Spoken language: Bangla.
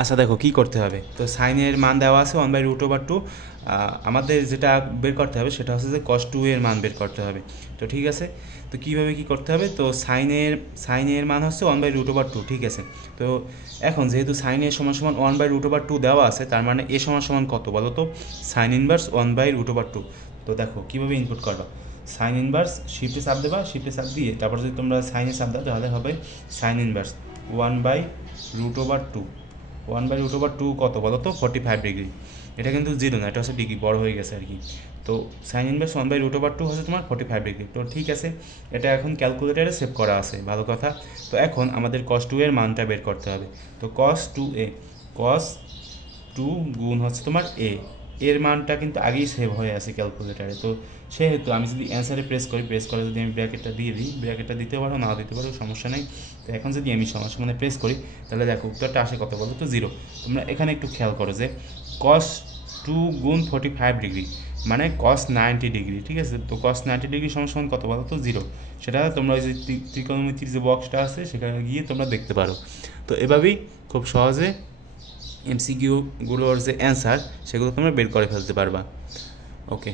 আচ্ছা দেখো কী করতে হবে। তো সাইনের মান দেওয়া আছে 1/√2। আমাদের যেটা বের করতে হবে সেটা হচ্ছে যে cos 2 এর মান বের করতে হবে। তো ঠিক আছে, তো কীভাবে কী করতে হবে, তো সাইনের মান হচ্ছে 1/√2, ঠিক আছে। তো এখন যেহেতু সাইনের সমান সমান 1/√2 দেওয়া আছে, তার মানে এ সমান সমান কত বলো তো, সাইন ইনভার্স 1/√2। তো দেখো কীভাবে ইনপুট করবা, সাইন ইনভার্স শিফটে চাপ দেবা, শিফটে চাপ দিয়ে তারপর যদি তোমরা সাইনে চাপ দাও তাহলে হবে সাইন ইনভার্স 1/√2। 1/√2 কত বলো তো, 45 ডিগ্রি। এটা কিন্তু জিরো না, এটা হচ্ছে ডিগ্রি, বড় হয়ে গেছে আর কি। তো সাইন ইনভার্স 1/√2 হচ্ছে তোমার 45 ডিগ্রি। তো ঠিক আছে, এটা এখন ক্যালকুলেটারে সেভ করা আছে, ভালো কথা। তো এখন আমাদের cos 2 এর মানটা বের করতে হবে। তো cos 2 গুণ হচ্ছে তোমার এর মানটা কিন্তু আগেই সেভ হয়ে আছে ক্যালকুলেটারে। তো সেহেতু আমি যদি অ্যান্সারে প্রেস করে যদি আমি ব্র্যাকেটটা দিয়ে দিই, ব্র্যাকেটটা দিতে পারো না দিতে পারো, সমস্যা নেই। তো এখন যদি আমি সমান প্রেস করি তাহলে দেখো উত্তরটা আসে কত বলো তো, 0। তোমরা এখানে একটু খেয়াল করো যে cos 2 গুণ 45 ডিগ্রি মানে cos 90 ডিগ্রি, ঠিক আছে। তো cos 90 ডিগ্রি সমান কত বলো তো, 0। সেটা তোমরা ওই যে ত্রিকোণমিতির যে বক্সটা আছে সেখানে গিয়ে তোমরা দেখতে পারো। তো এভাবেই খুব সহজে এমসিকিউগুলোর যে অ্যান্সার সেগুলো তোমরা বের করে ফেলতে পারবা। ওকে।